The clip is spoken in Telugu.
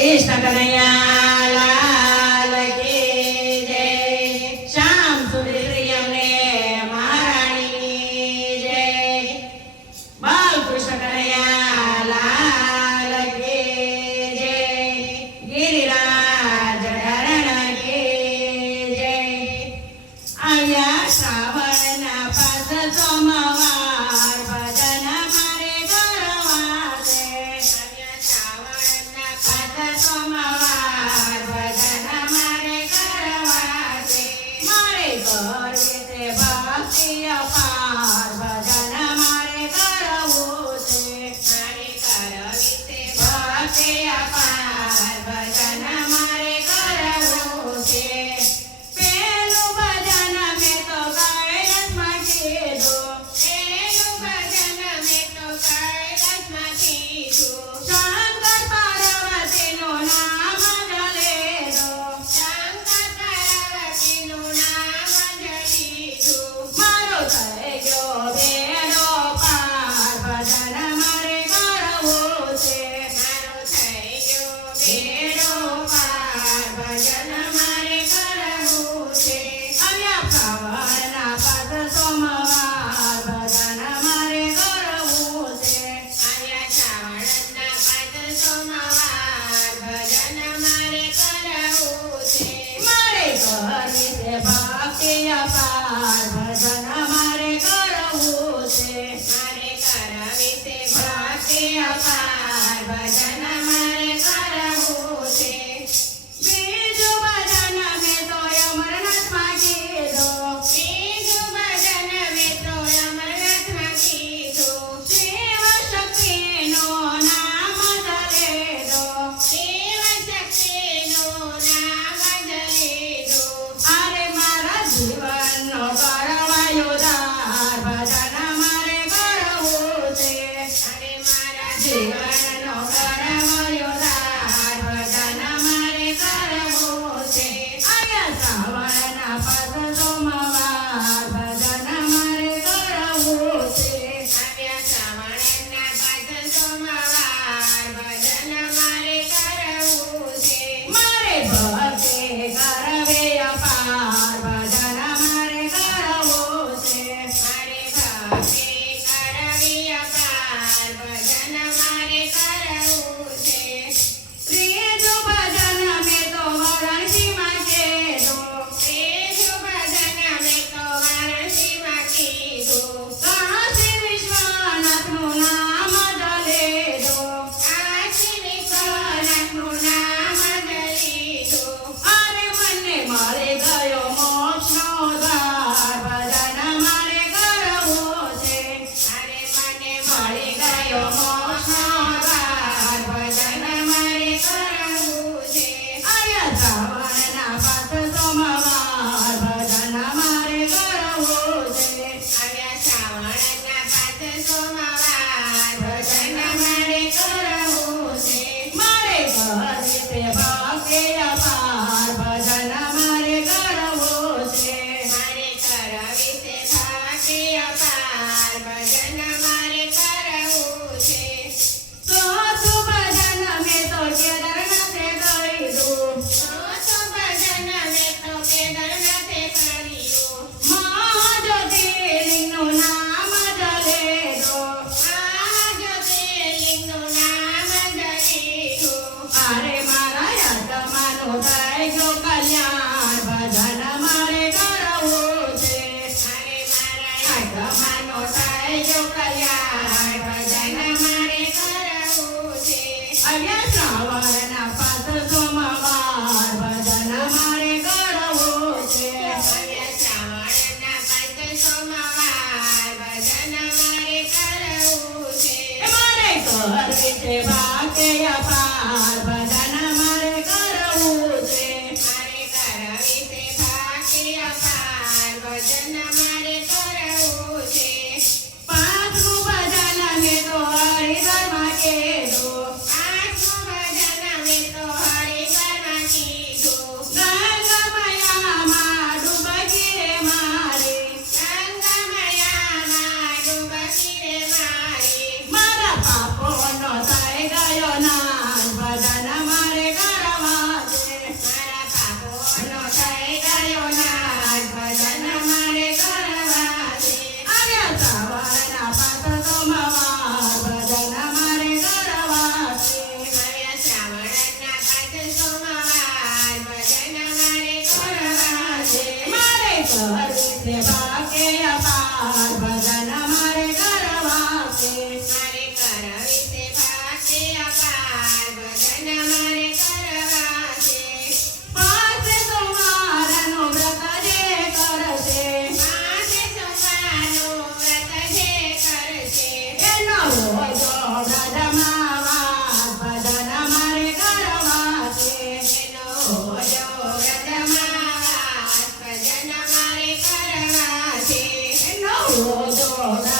કૃષ્ણ કનૈયા magic. శివాకయ রজনা